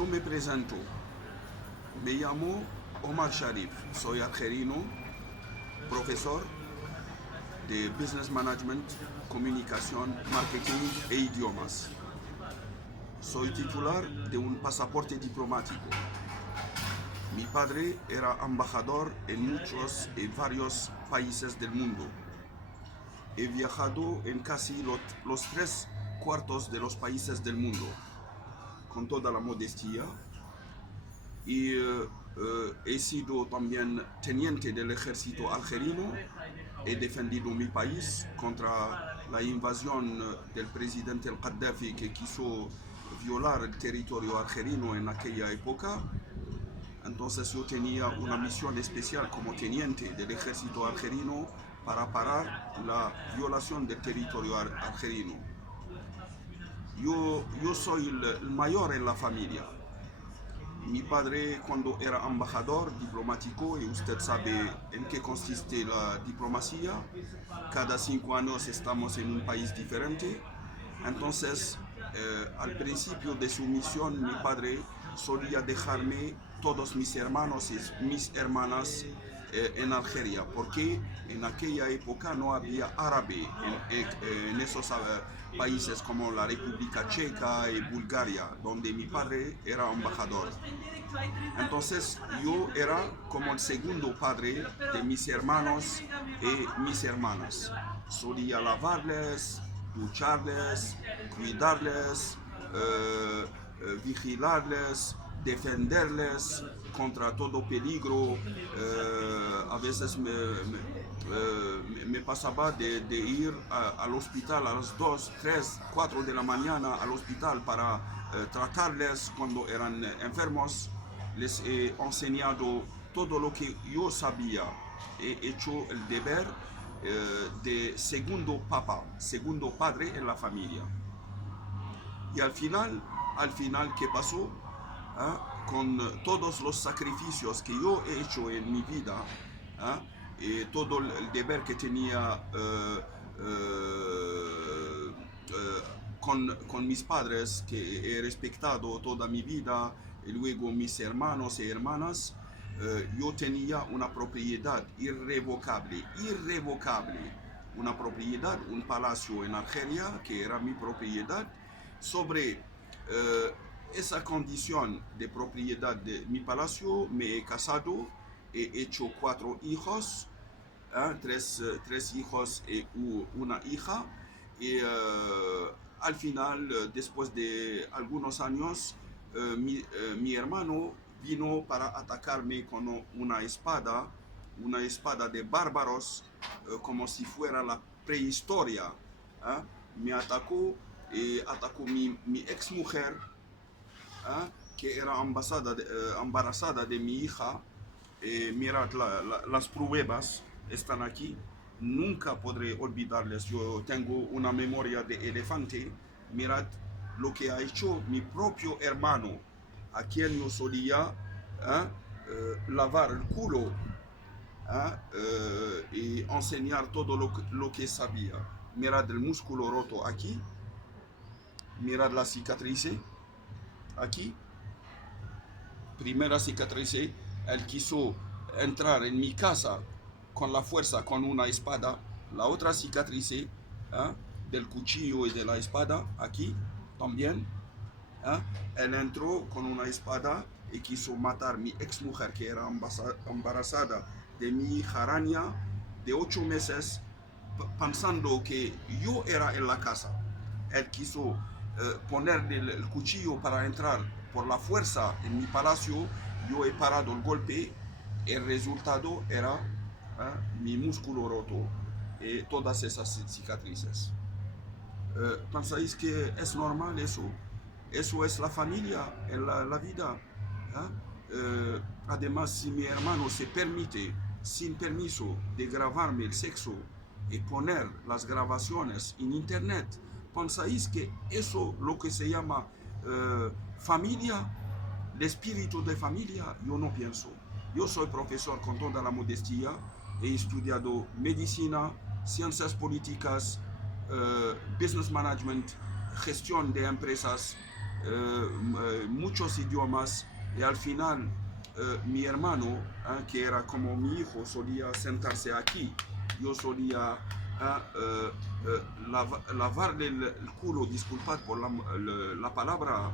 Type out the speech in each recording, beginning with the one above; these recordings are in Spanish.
Yo me presento, me llamo Omar Sharif, soy argelino, profesor de Business Management, Comunicación, Marketing e Idiomas. Soy titular de un pasaporte diplomático. Mi padre era embajador en muchos y varios países del mundo. He viajado en casi los 3/4 de los países del mundo, con toda la modestia. Y he sido también teniente del ejército argelino. He defendido mi país contra la invasión del presidente El Gaddafi, que quiso violar el territorio argelino en aquella época. Entonces yo tenía una misión especial como teniente del ejército argelino para parar la violación del territorio argelino. Yo soy el mayor en la familia. Mi padre, cuando era embajador diplomático, y usted sabe en qué consiste la diplomacia, cada 5 años estamos en un país diferente. Entonces, al principio de su misión, mi padre solía dejarme todos mis hermanos y mis hermanas en Argelia, porque en aquella época no había árabe en esos países como la República Checa y Bulgaria, donde mi padre era embajador. Entonces yo era como el segundo padre de mis hermanos y mis hermanas. Solía lavarles, ducharles, cuidarles, vigilarles, defenderles contra todo peligro. A veces me pasaba de ir al hospital a las 2, 3, 4 de la mañana al hospital para tratarles cuando eran enfermos. Les he enseñado todo lo que yo sabía. He hecho el deber de segundo papá, segundo padre en la familia. Y al final, ¿qué pasó? Con todos los sacrificios que yo he hecho en mi vida, y todo el deber que tenía con mis padres, que he respetado toda mi vida, y luego mis hermanos y hermanas, yo tenía una propiedad irrevocable, una propiedad, un palacio en Argelia, que era mi propiedad. Sobre esa condición de propiedad de mi palacio me he casado, he hecho 4 hijos, 3 hijos y una hija. Y al final, después de algunos años, mi hermano vino para atacarme con una espada de bárbaros, como si fuera la prehistoria. Me atacó y atacó mi ex mujer, que era embarazada de mi hija. Mirad, las pruebas están aquí. Nunca podré olvidarles. Yo tengo una memoria de elefante. Mirad lo que ha hecho mi propio hermano, a quien yo solía lavar el culo y enseñar todo lo que sabía. Mirad el músculo roto aquí. Mirad la cicatriz aquí. Primera cicatriz, él quiso entrar en mi casa con la fuerza, con una espada. La otra cicatriz del cuchillo y de la espada aquí también. Él entró con una espada y quiso matar a mi ex mujer, que era embarazada de mi hija Rania de 8 meses, pensando que yo era en la casa. Él quiso ponerle el cuchillo para entrar por la fuerza en mi palacio. Yo he parado el golpe. El resultado era mi músculo roto y todas esas cicatrices. ¿Pensáis que es normal eso? Eso es la familia en la vida. Además, si mi hermano se permite, sin permiso, de grabarme el sexo y poner las grabaciones en internet, ¿pensáis que eso, lo que se llama familia, el espíritu de familia? Yo no pienso. Yo soy profesor con toda la modestia. He estudiado medicina, ciencias políticas, business management, gestión de empresas. muchos idiomas y al final mi hermano, que era como mi hijo, solía sentarse aquí. Yo solía lavarle el culo, disculpad por la palabra,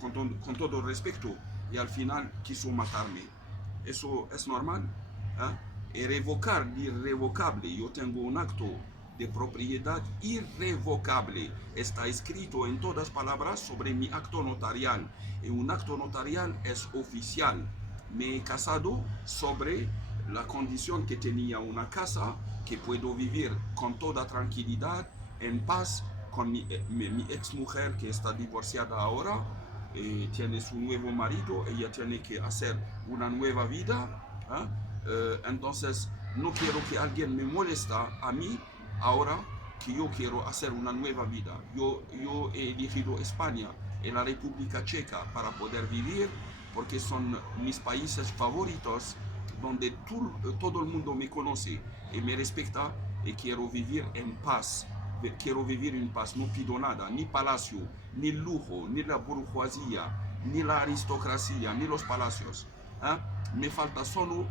con todo respeto, y al final quiso matarme. Eso es normal. Y revocar l'irrevocable. Yo tengo un acto de propiedad irrevocable. Está escrito en todas palabras sobre mi acto notarial. Y un acto notarial es oficial. Me he casado sobre la condición que tenía una casa, que puedo vivir con toda tranquilidad, en paz, con mi ex mujer que está divorciada ahora, tiene su nuevo marido, ella tiene que hacer una nueva vida. Entonces no quiero que alguien me molesta a mí ahora que yo quiero hacer una nueva vida. Yo he elegido España y la República Checa para poder vivir, porque son mis países favoritos, donde todo el mundo me conoce y me respeta, y quiero vivir en paz. Quiero vivir en paz, no pido nada, ni palacio, ni lujo, ni la burguesía, ni la aristocracia, ni los palacios. Me falta solo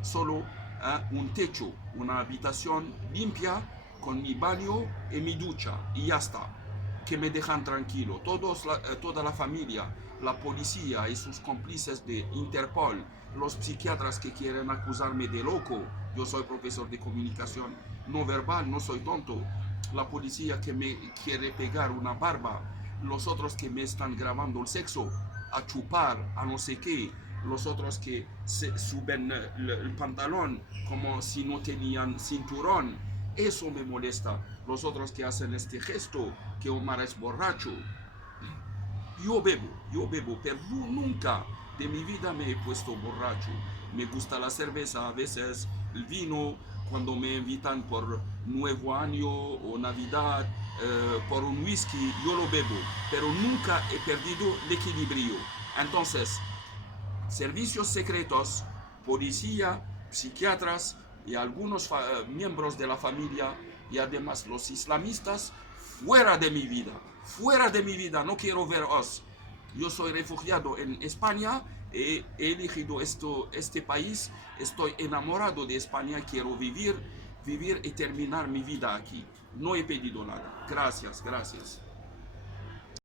un techo, una habitación limpia con mi baño y mi ducha, y ya está. Que me dejan tranquilo. Toda la familia, la policía y sus cómplices de Interpol, los psiquiatras que quieren acusarme de loco. Yo soy profesor de comunicación no verbal, no soy tonto. La policía que me quiere pegar una barba, los otros que me están grabando el sexo, a chupar, a no sé qué, los otros que se suben el pantalón como si no tenían cinturón. Eso me molesta. Los otros que hacen este gesto, que Omar es borracho. Yo bebo, pero nunca de mi vida me he puesto borracho. Me gusta la cerveza, a veces el vino, cuando me invitan por Nuevo Año o Navidad, por un whisky, yo lo bebo, pero nunca he perdido el equilibrio. Entonces, servicios secretos, policía, psiquiatras y algunos miembros de la familia, y además los islamistas, fuera de mi vida, no quiero veros. Yo soy refugiado en España, he elegido este país, estoy enamorado de España, quiero vivir y terminar mi vida aquí. No he pedido nada. Gracias.